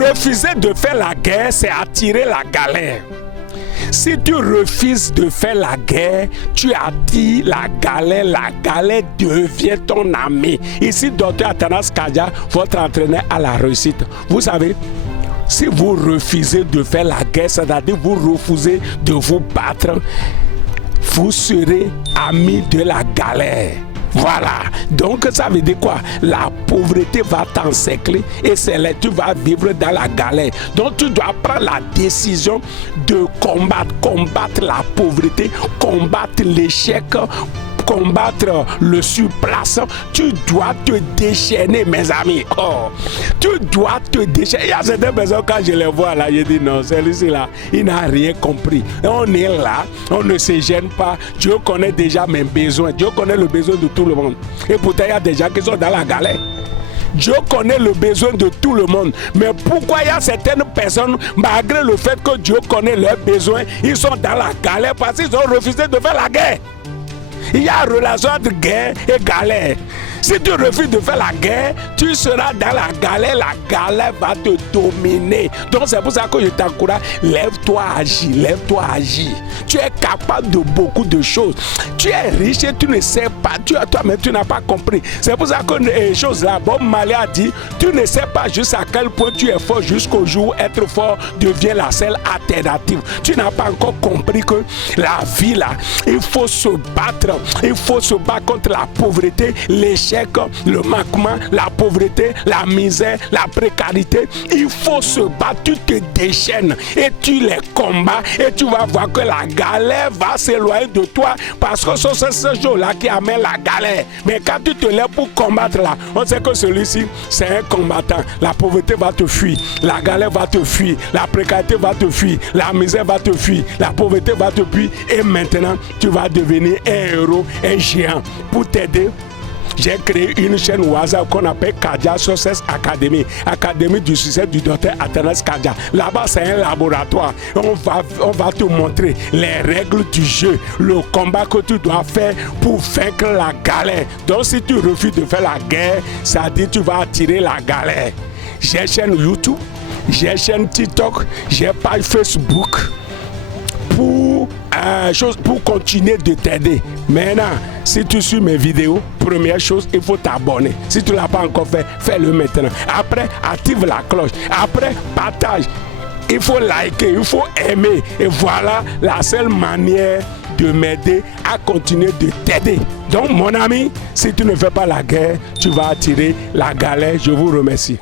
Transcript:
Refuser de faire la guerre, c'est attirer la galère. Si tu refuses de faire la guerre, tu attires la galère devient ton ami. Ici, Dr Athanas Kadia, votre entraîneur à la réussite. Vous savez, si vous refusez de faire la guerre, c'est-à-dire vous refusez de vous battre, vous serez ami de la galère. Voilà, donc ça veut dire quoi? La pauvreté va t'encercler et c'est là que tu vas vivre dans la galère. Donc tu dois prendre la décision de combattre la pauvreté, combattre l'échec, combattre le surplace. Tu dois te déchaîner, mes amis. Oh, tu dois te déchaîner. Il y a certaines personnes, quand je les vois là, je dis non, celui-ci là, il n'a rien compris. Et on est là, on ne se gêne pas. Dieu connaît déjà mes besoins. Dieu connaît le besoin de tout le monde. Et pourtant, il y a des gens qui sont dans la galère. Dieu connaît le besoin de tout le monde. Mais pourquoi il y a certaines personnes, malgré le fait que Dieu connaît leurs besoins, ils sont dans la galère parce qu'ils ont refusé de faire la guerre? Il y a une relation entre guerre et galère. Si tu refuses de faire la guerre, tu seras dans la galère va te dominer. Donc c'est pour ça que je t'encourage, lève-toi, agis. Tu es capable de beaucoup de choses. Tu es riche et tu ne sais pas, toi-même tu n'as pas compris. C'est pour ça que les choses là, Bob Marley a dit, tu ne sais pas juste à quel point tu es fort jusqu'au jour où être fort devient la seule alternative. Tu n'as pas encore compris que la vie là, il faut se battre contre la pauvreté, l'échec, le manquement, la pauvreté, la misère, la précarité. Il faut se battre, tu te déchaînes et tu les combats et tu vas voir que la galère va s'éloigner de toi parce que c'est ce jour-là qui amène la galère. Mais quand tu te lèves pour combattre là, on sait que celui-ci, c'est un combattant. La pauvreté va te fuir, la galère va te fuir, la précarité va te fuir, la misère va te fuir, la pauvreté va te fuir et maintenant tu vas devenir un héros, un géant. Pour t'aider, j'ai créé une chaîne au hasard qu'on appelle Kadia Success Academy, Académie du succès du docteur Athanas Kadia. Là-bas, c'est un laboratoire. On va te montrer les règles du jeu, le combat que tu dois faire pour vaincre la galère. Donc, si tu refuses de faire la guerre, ça dit que tu vas attirer la galère. J'ai chaîne YouTube, j'ai chaîne TikTok, j'ai page Facebook. Pour continuer de t'aider. Maintenant, si tu suis mes vidéos, première chose, il faut t'abonner. Si tu ne l'as pas encore fait, fais-le maintenant. Après, active la cloche. Après, partage. Il faut liker, il faut aimer. Et voilà la seule manière de m'aider à continuer de t'aider. Donc, mon ami, si tu ne fais pas la guerre, tu vas attirer la galère. Je vous remercie.